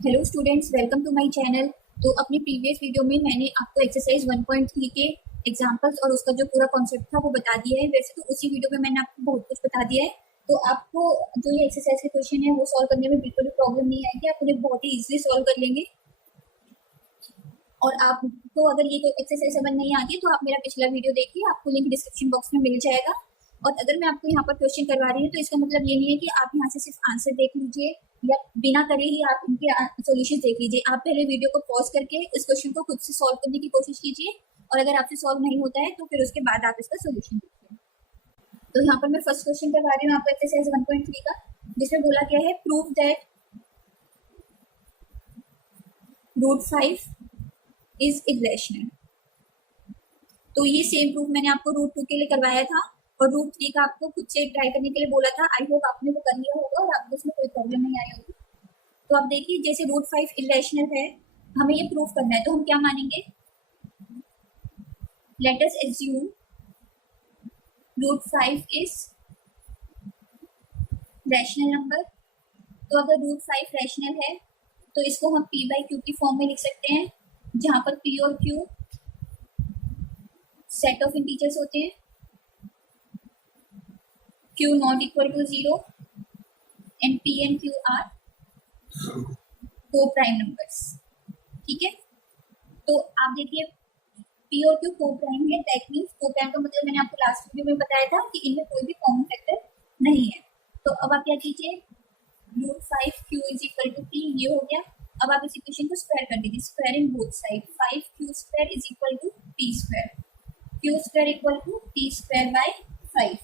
Hello students, welcome to my channel. तो अपनी previous video में मैंने आपको एक्सरसाइज 1.3 के एग्जांपल्स और उसका जो पूरा कॉन्सेप्ट था वो बता दिया है। वैसे तो उसी वीडियो में मैंने आपको बहुत कुछ बता दिया है, तो आपको जो ये एक्सरसाइज के क्वेश्चन है वो सॉल्व करने में बिल्कुल भी प्रॉब्लम नहीं आएगी। आप उन्हें बहुत ही इजीली सॉल्व कर लेंगे। और आपको अगर ये कोई एक्सरसाइज समझ नहीं आती तो आप मेरा पिछला वीडियो देखिए, आपको लिंक डिस्क्रिप्शन बॉक्स में मिल जाएगा। और अगर मैं आपको यहाँ पर क्वेश्चन करवा रही हूँ तो इसका मतलब ये नहीं है कि आप यहाँ से सिर्फ आंसर देख लीजिए या बिना करे ही आप इनके सॉल्यूशन देख लीजिए। आप पहले वीडियो को पॉज करके इस क्वेश्चन को खुद से सॉल्व करने की कोशिश कीजिए, और अगर आपसे सॉल्व नहीं होता है तो फिर उसके बाद आप इसका सोल्यूशन देखिए। तो यहाँ पर मैं फर्स्ट क्वेश्चन करवा रही हूँ आपको एक्सरसाइज 1.3 का, जिसमें बोला गया है प्रूव दैट √5 इज इरेशनल। तो ये सेम प्रूफ मैंने आपको √2 के लिए करवाया था और √3 का आपको खुद से ट्राई करने के लिए बोला था। आई होप आपने वो कर लिया होगा और आपको उसमें कोई प्रॉब्लम नहीं आई होगी। तो आप देखिए, जैसे √5 इरेशनल है, हमें ये प्रूफ करना है, तो हम क्या मानेंगे? Let us assume √5 is rational number. तो अगर √5 रैशनल है तो इसको हम p/q की फॉर्म में लिख सकते हैं, जहां पर p और q सेट ऑफ इंटीजर्स होते हैं, q not equal to 0 and p and q are coprime numbers. ठीक है, तो आप देखिए p और q को प्राइम है, दैट मींस को प्राइम का मतलब मैंने आपको लास्ट वीडियो में बताया था कि इनमें कोई भी कॉमन फैक्टर नहीं है। तो अब आप क्या कीजिए, √5q is equal to p, ये हो गया। अब आप इस इक्वेशन को स्क्वायर कर दीजिए, square in both side. 5q² is equal to p², q² equal to p²/5।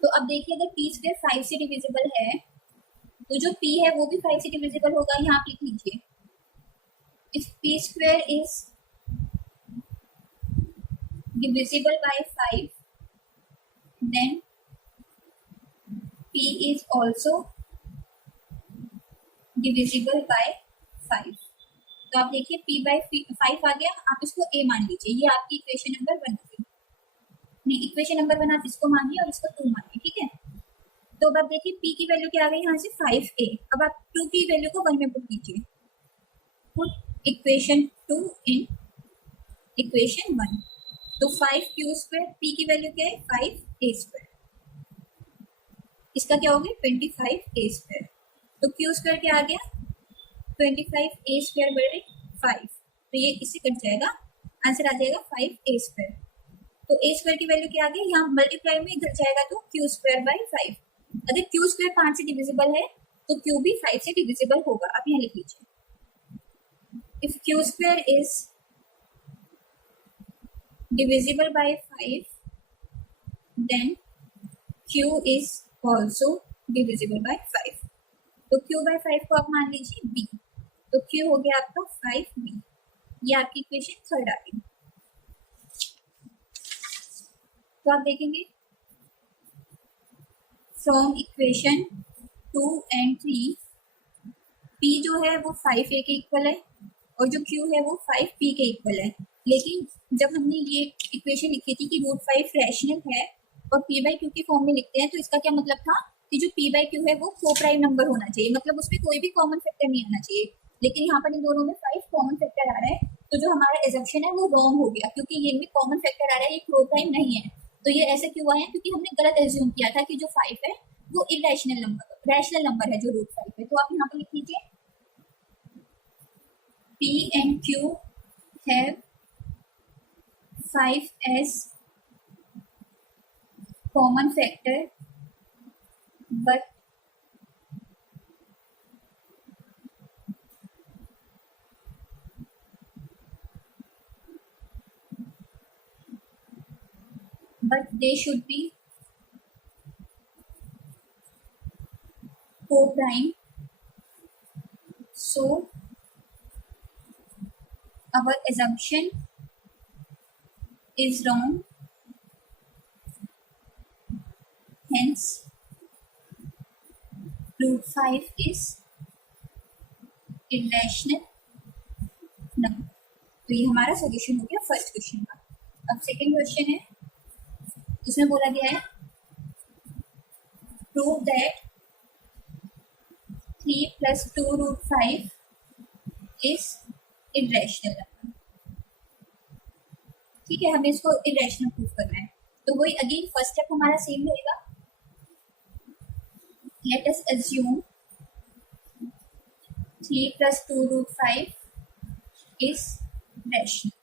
तो अब देखिए, अगर p² 5 से डिविजिबल है तो जो p है वो भी 5 से डिविजिबल होगा। यहाँ आप लिख लीजिए, if p² is divisible by 5 then p is also divisible by 5। तो आप देखिए p/5 आ गया, आप इसको a मान लीजिए। ये आपकी इक्वेशन नंबर 1 थी। नहीं, इक्वेशन नंबर 1 आप इसको मानिए और इसको 2 मानिए। ठीक है, तो अब आप देखिए p की वैल्यू क्या आ गई यहाँ से 5a। अब आप 2 की वैल्यू को 1 में पुट कीजिए, पुट इक्वेशन 2 इन इक्वेशन 1। तो 5q², p की वैल्यू क्या है 5a², इसका क्या हो गया 25a²। तो q² क्या आ गया 25a²/5, तो ये इससे कट जाएगा, आंसर आ जाएगा 5a²। तो a² की वैल्यू क्या आ गई, यहाँ मल्टीप्लाई में इधर जाएगा तो q²/5। अगर q² 5 से डिविजिबल है तो q भी 5 से डिविजिबल होगा। आप यहाँ लिख लीजिए, if q² is divisible by 5 then q is also divisible by 5। तो q/5 को आप मान लीजिए b, तो q हो गया आपका 5b। ये आपकी इक्वेशन 3 आ गई। तो आप देखेंगे फ्रॉम इक्वेशन 2 एंड 3 p जो है वो 5a के इक्वल है और जो q है वो 5p के इक्वल है। लेकिन जब हमने ये इक्वेशन लिखी थी कि √5 रैशनल है और p/q की फॉर्म में लिखते हैं, तो इसका क्या मतलब था कि जो p/q है वो को प्राइम नंबर होना चाहिए, मतलब उसमें कोई भी कॉमन फैक्टर नहीं आना चाहिए। लेकिन यहाँ पर इन दोनों में 5 कॉमन फैक्टर आ रहा है, तो जो हमारा एजम्पशन है वो रॉन्ग हो गया, क्योंकि ये में कॉमन फैक्टर आ रहा है, ये को प्राइम नहीं है। तो ये ऐसे क्यों आया, क्योंकि हमने गलत एज्यूम किया था कि जो 5 है वो इरेशनल नंबर, रैशनल नंबर है जो √5 है। तो आप यहाँ पर लिख लीजिए p and q have 5 as common factor but they should be co-prime, so our assumption is wrong, hence √5 is irrational number। तो ये हमारा सॉल्यूशन हो गया फर्स्ट क्वेश्चन का। अब सेकंड क्वेश्चन है, उसमें बोला गया है prove that 3 plus 2 root 5 is irrational number. ठीक है, हमें इसको irrational प्रूव करना है, तो वही अगेन फर्स्ट स्टेप हमारा सेम रहेगा. Let us assume 3 plus 2 root 5 is rational.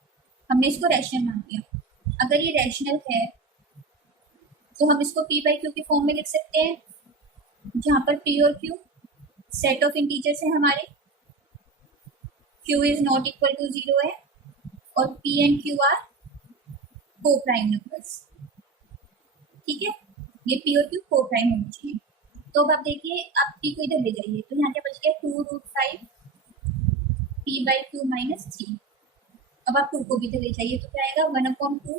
हमने इसको रैशनल मान लिया. अगर ये रैशनल है तो हम इसको p बाई क्यू के फॉर्म में लिख सकते हैं, जहां पर p और q सेट ऑफ इंटीजर्स है हमारे. q is not equal to 0 है और p and q are coprime numbers. ठीक है, ये p और q को प्राइम होना चाहिए. तो अब आप देखिए, आप p को इधर ले जाइए तो यहाँ क्या बच गया 2 root 5 p by q minus 3. अब आप 2 को भी इधर ले जाइए तो क्या आएगा 1/2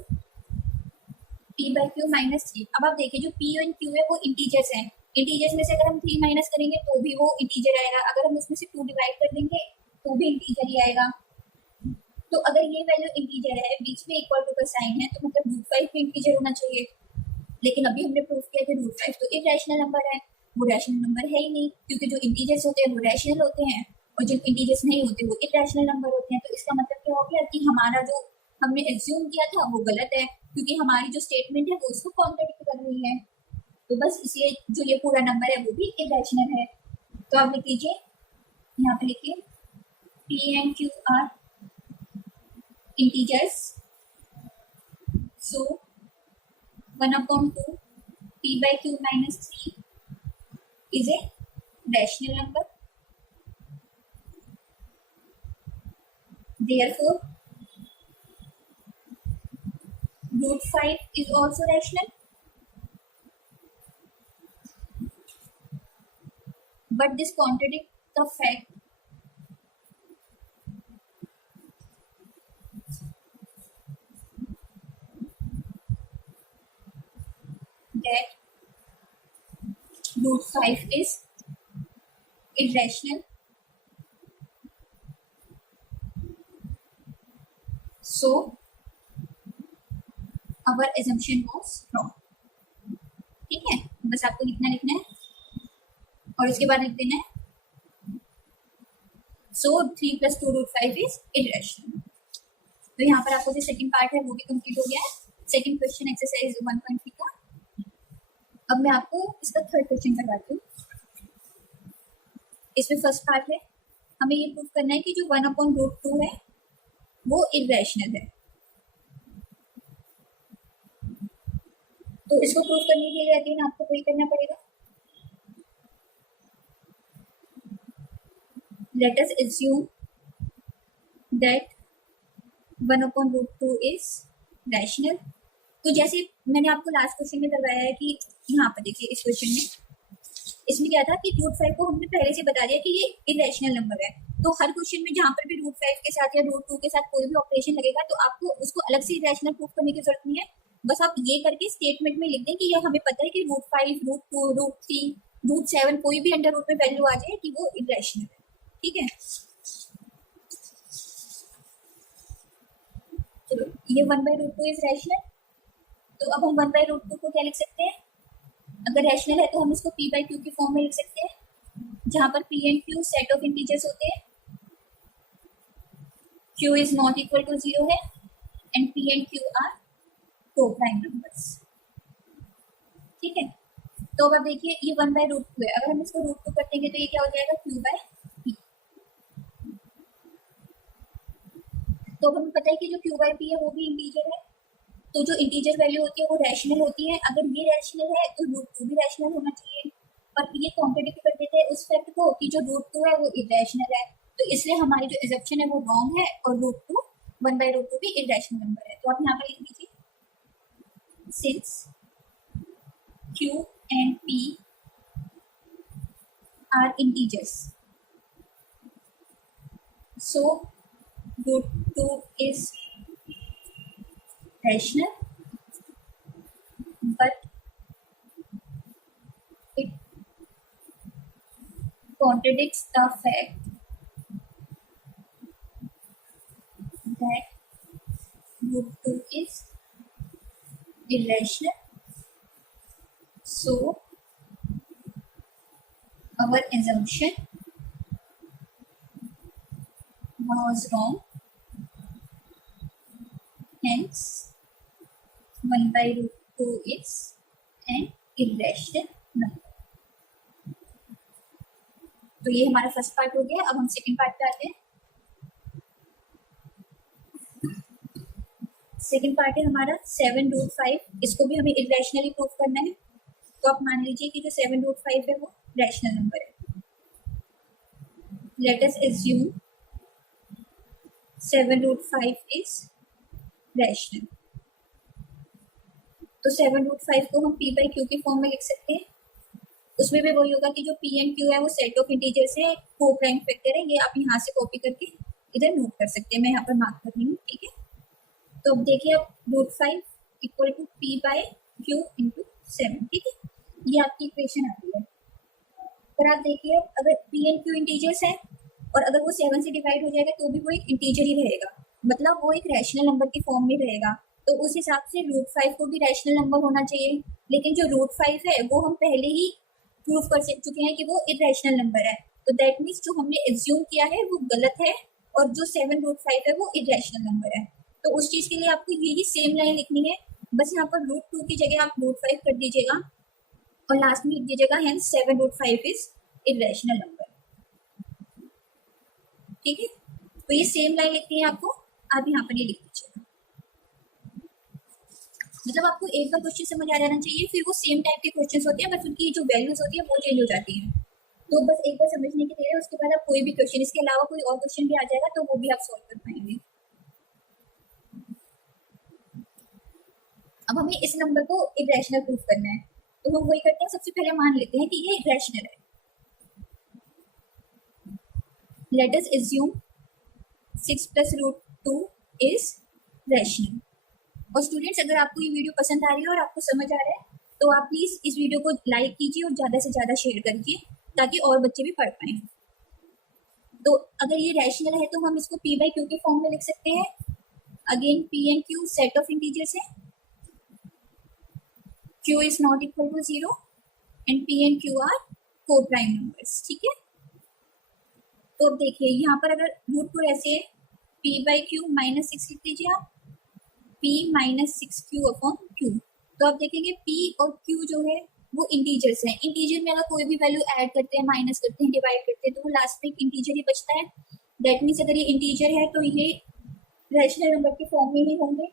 p बाई क्यू माइनस 3. अब आप देखिए जो p और q है वो इंटीजर्स हैं. इंटीजर्स में से अगर हम 3 माइनस करेंगे तो भी वो इंटीजर आएगा. अगर हम उसमें से 2 डिवाइड कर देंगे तो भी इंटीजर ही आएगा. तो अगर ये वैल्यू इंटीजर है, बीच में इक्वल टू का साइन है, तो मतलब रूट 5 भी इंटीजर होना चाहिए. लेकिन अभी हमने प्रूव किया कि रूट 5 तो इरेशनल नंबर है. वो रैशनल नंबर है ही नहीं, क्योंकि जो इंटीजर्स होते हैं वो रैशनल होते हैं और जो इंटीजर्स नहीं होते वो इरेशनल नंबर होते हैं. तो इसका मतलब क्या हो गया कि हमारा जो हमने एज्यूम किया था वो गलत है, क्योंकि हमारी जो स्टेटमेंट है वो उसको कॉन्ट्रडिक्ट कर रही है. तो बस इसलिए जो ये पूरा नंबर है वो भी इरेशनल है. तो आप लिख लीजिए, यहाँ पे लिखिए p and q are integers, so 1/2 p by q minus 3 is a rational number. Therefore, root 5 is also rational. But this contradicts the fact that root 5 is irrational. So our assumption was wrong. ठीक है, बस आपको लिखना है और इसके बाद लिख देना है so 3 plus 2 root 5 is irrational. तो यहाँ पर आपको जो सेकंड पार्ट है वो भी कंप्लीट हो गया है. सेकंड क्वेश्चन एक्सरसाइज 1.3 का. अब मैं आपको इसका थर्ड क्वेश्चन करवाती हूँ. इसमें फर्स्ट पार्ट है, हमें ये प्रूव करना है कि जो 1/√2 है वो इरेशनल है. तो इसको प्रूव करने के लिए अगेन आपको वही करना पड़ेगा. Let us assume that 1/√2 is rational. तो जैसे मैंने आपको लास्ट क्वेश्चन में करवाया है कि यहाँ पर देखिए इस क्वेश्चन में, इसमें क्या था कि रूट 5 को हमने पहले से बता दिया कि ये इरेशनल नंबर है. तो हर क्वेश्चन में जहाँ पर भी रूट 5 के साथ या रूट 2 के साथ कोई भी ऑपरेशन लगेगा तो आपको उसको अलग से इरेशनल प्रूफ करने की जरूरत नहीं है. बस आप ये करके स्टेटमेंट में लिख दें कि ये हमें पता है कि रूट 5, रूट 2, रूट 3, रूट 7 कोई भी अंडर रूट में वैल्यू आ जाए कि वो इरेशनल है. ठीक है, चलो ये 1/√2 इज रैशनल. तो अब हम 1/√2 को क्या लिख सकते हैं? अगर रैशनल है तो हम इसको p बाई क्यू की फॉर्म में लिख सकते हैं, जहां पर p and q set of integers होते हैं. q is not equal to 0 है and p and q are coprime numbers. ठीक है, तो अब आप देखिए ये 1/√2 है. अगर हम इसको रूट 2 कर देंगे तो ये क्या हो जाएगा q बाई p. तो अब हमें पता है कि जो q बाई p है वो भी इंटीजर है. तो जो इंटीजर वैल्यू होती है वो रैशनल होती है. अगर ये रैशनल है तो रूट 2 भी रैशनल होना चाहिए. और ये कॉन्ट्रडिक्ट कर देते हैं उस फैक्ट को कि जो रूट 2 है वो इरेशनल है. तो इसलिए हमारी जो एजम्पशन है वो रॉन्ग है और रूट 2 1/√2 भी इरेशनल नंबर है. तो आप यहाँ पर लिख लीजिए, since q and p are integers, so root 2 is rational, but it contradicts the fact that root 2 is irrational. So our assumption was wrong, hence 1 by root 2 is an irrational number. तो ये हमारा first part हो गया। अब हम second part पे आते हैं। सेकंड पार्ट है हमारा 7√5। इसको भी हमें इरेशनली प्रूव करना है। तो आप मान लीजिए कि जो 7√5 है वो रैशनल नंबर है। Let us assume 7√5 is rational. तो 7√5 को हम p बाई क्यू के फॉर्म में लिख सकते हैं। उसमें भी वही होगा कि जो p एंड q है वो सेट ऑफ इंटीजर्स है, को प्राइम फैक्टर है। ये आप यहाँ से कॉपी करके इधर नोट कर सकते हैं। मैं यहाँ पर मार्क कर रही हूँ, ठीक है। तो अब देखिए, अब √5 equal to p by q into 7, ठीक है। ये आपकी इक्वेशन आती है। पर आप देखिए, अगर p एंड q इंटीजर्स है और अगर वो 7 से डिवाइड हो जाएगा तो भी वो एक इंटीजर ही रहेगा, मतलब वो एक रैशनल नंबर की फॉर्म में रहेगा। तो उस हिसाब से √5 को भी रैशनल नंबर होना चाहिए। लेकिन जो √5 है वो हम पहले ही प्रूव कर चुके हैं कि वो इरेशनल नंबर है। तो दैट मीन्स जो हमने एज्यूम किया है वो गलत है, और जो 7√5 है वो इरेशनल नंबर है। तो उस चीज के लिए आपको यही सेम लाइन लिखनी है। बस यहाँ पर √2 की जगह आप √5 कर दीजिएगा और लास्ट में लिख दीजिएगा हेंस 7√5 इज इरेशनल नंबर, ठीक है। तो ये सेम लाइन लिखनी है आपको, आप यहाँ पर ये लिख दीजिएगा। मतलब आपको एक बार क्वेश्चन समझ आ जाना चाहिए, फिर वो सेम टाइप के क्वेश्चंस होते हैं, बस उनकी जो वैल्यूज होती है वो चेंज हो जाती है। तो बस एक बार समझने के लिए, उसके बाद आप कोई भी क्वेश्चन, इसके अलावा कोई और क्वेश्चन भी आ जाएगा तो वो भी आप सॉल्व कर पाएंगे। अब हमें इस नंबर को इरेशनल प्रूफ करना है, तो हम वही करते हैं। सबसे पहले मान लेते हैं कि ये इरेशनल है। Let us assume 6 + √2 is rational. और स्टूडेंट्स, अगर आपको ये वीडियो पसंद आ रही है और आपको समझ आ रहा है तो आप प्लीज़ इस वीडियो को लाइक कीजिए और ज़्यादा से ज़्यादा शेयर करिए ताकि और बच्चे भी पढ़ पाएँ। तो अगर ये रैशनल है तो हम इसको p बाई क्यू के फॉर्म में लिख सकते हैं। Again p and q set of integers है, q is not equal to 0 and p and q are coprime numbers, ठीक है। तो अब देखिए, यहाँ पर अगर √2 ऐसे है, p बाई क्यू -6 लिख दीजिए आप, p -6q अपॉन q। तो आप देखेंगे p और q जो है वो इंटीजर्स हैं। इंटीजर में अगर कोई भी वैल्यू ऐड करते हैं, माइनस करते हैं, डिवाइड करते हैं, तो वो लास्ट में एक इंटीजर ही बचता है। दैट मीन्स अगर ये इंटीजर है तो ये रैशनल नंबर के फॉर्म में ही होंगे।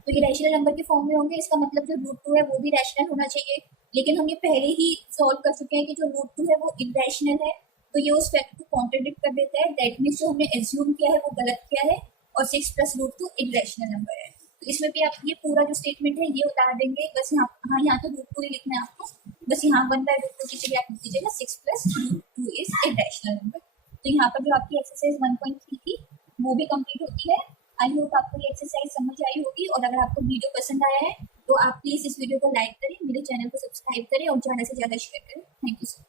तो ये रैशनल नंबर के फॉर्म में होंगे। इसका मतलब जो √2 है वो भी रैशनल होना चाहिए। लेकिन हम ये पहले ही सॉल्व कर चुके हैं कि जो √2 है वो इरेशनल है, तो ये उस फैक्ट को कॉन्ट्रडिक्ट कर देता है। दैट मीन्स जो हमने एज्यूम किया है वो गलत किया है, और 6 + √2 इरेशनल नंबर है। तो इसमें भी आप ये पूरा जो स्टेटमेंट है ये उतार देंगे। बस यहाँ, हाँ, यहाँ तो √2 ही लिखना है आपको। बस यहाँ 1 बाई √2 की जगह आप लिख दीजिएगा 6 + √2 इज इरेशनल नंबर। तो यहाँ पर जो आपकी एक्सरसाइज 1.3 थी वो भी कंप्लीट होती है। आई होप आपको ये एक्सरसाइज समझ आई होगी। और अगर आपको वीडियो पसंद आया है तो आप प्लीज़ इस वीडियो को लाइक करें, मेरे चैनल को सब्सक्राइब करें और ज़्यादा से ज़्यादा शेयर करें। Thank you so much.